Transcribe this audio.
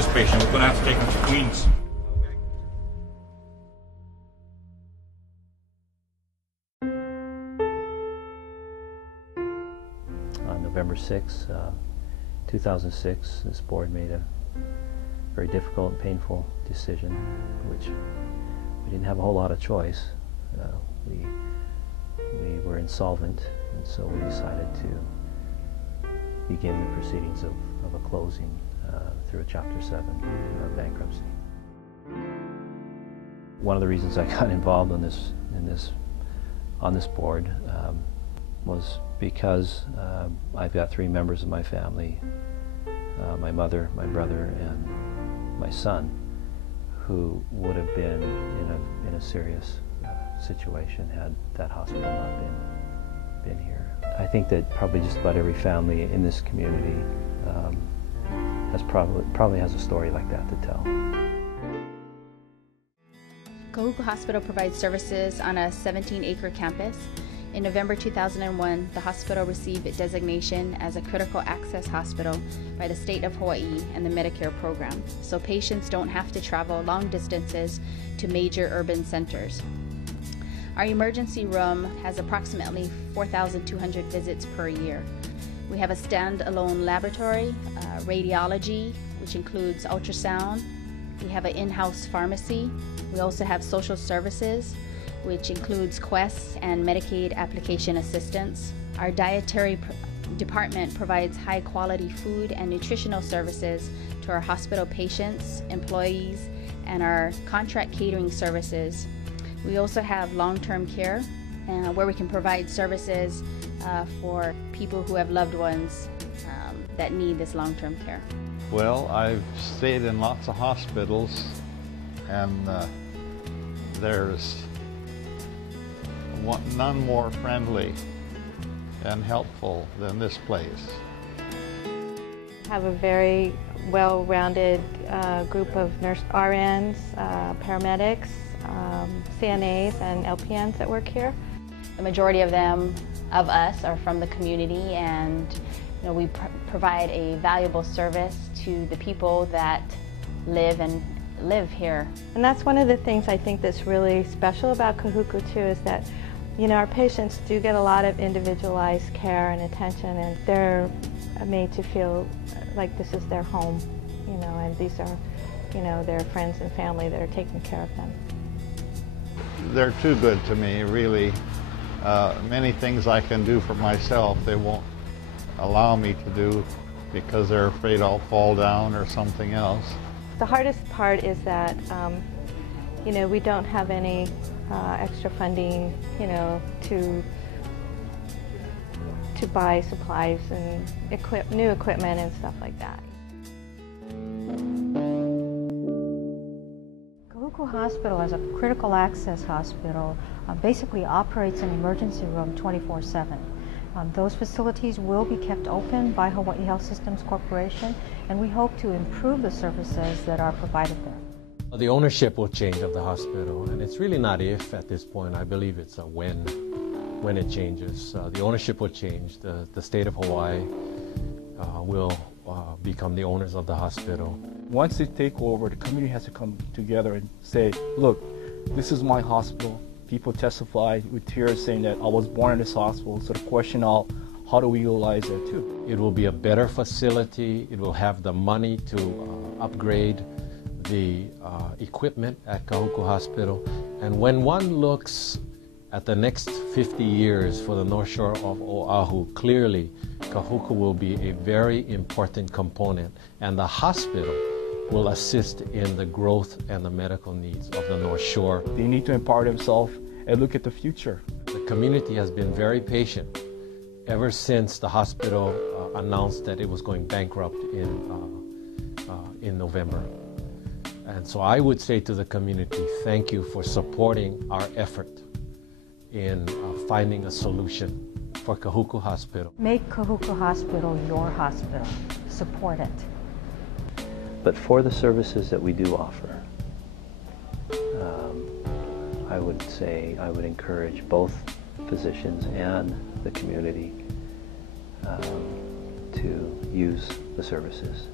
this patient. We're going to have to take him to Queens. On November 6, 2006, this board made a very difficult and painful decision, which we didn't have a whole lot of choice. We were insolvent, and so we decided to begin the proceedings of a closing through a Chapter 7 bankruptcy. One of the reasons I got involved on this board was because I've got 3 members of my family, my mother, my brother, and my son, who would have been in a serious situation had that hospital not been here. I think that probably just about every family in this community probably has a story like that to tell. Kahuku Hospital provides services on a 17-acre campus. In November 2001, the hospital received its designation as a critical access hospital by the state of Hawaii and the Medicare program, so patients don't have to travel long distances to major urban centers. Our emergency room has approximately 4,200 visits per year. We have a standalone laboratory, radiology, which includes ultrasound. We have an in-house pharmacy. We also have social services, which includes Quest and Medicaid application assistance. Our dietary department provides high-quality food and nutritional services to our hospital patients, employees, and our contract catering services. We also have long-term care where we can provide services for people who have loved ones that need this long-term care. Well, I've stayed in lots of hospitals, and there's none more friendly and helpful than this place. Have a very well-rounded group of nurse RNs, paramedics, CNAs, and LPNs that work here. The majority of us are from the community, and we provide a valuable service to the people that live here. And that's one of the things I think that's really special about Kahuku too, is that our patients do get a lot of individualized care and attention, and they're made to feel like this is their home, and these are, their friends and family that are taking care of them. They're too good to me, really. Many things I can do for myself, they won't allow me to do because they're afraid I'll fall down or something else. The hardest part is that, we don't have any extra funding, to buy supplies and new equipment and stuff like that. Kahuku Hospital, as a critical access hospital, basically operates an emergency room 24/7. Those facilities will be kept open by Hawaii Health Systems Corporation, and we hope to improve the services that are provided there. The ownership will change of the hospital, and it's really not if at this point. I believe it's a when it changes. The ownership will change. The state of Hawaii will become the owners of the hospital. Once they take over, the community has to come together and say, look, this is my hospital. People testify with tears saying that I was born in this hospital, so the question now, how do we utilize it too? It will be a better facility. It will have the money to upgrade the equipment at Kahuku Hospital. And when one looks at the next 50 years for the North Shore of Oahu, clearly Kahuku will be a very important component, and the hospital will assist in the growth and the medical needs of the North Shore. They need to empower themselves and look at the future. The community has been very patient ever since the hospital announced that it was going bankrupt in November. And so I would say to the community, thank you for supporting our effort in finding a solution for Kahuku Hospital. Make Kahuku Hospital your hospital. Support it. But for the services that we do offer, I would say I would encourage both physicians and the community to use the services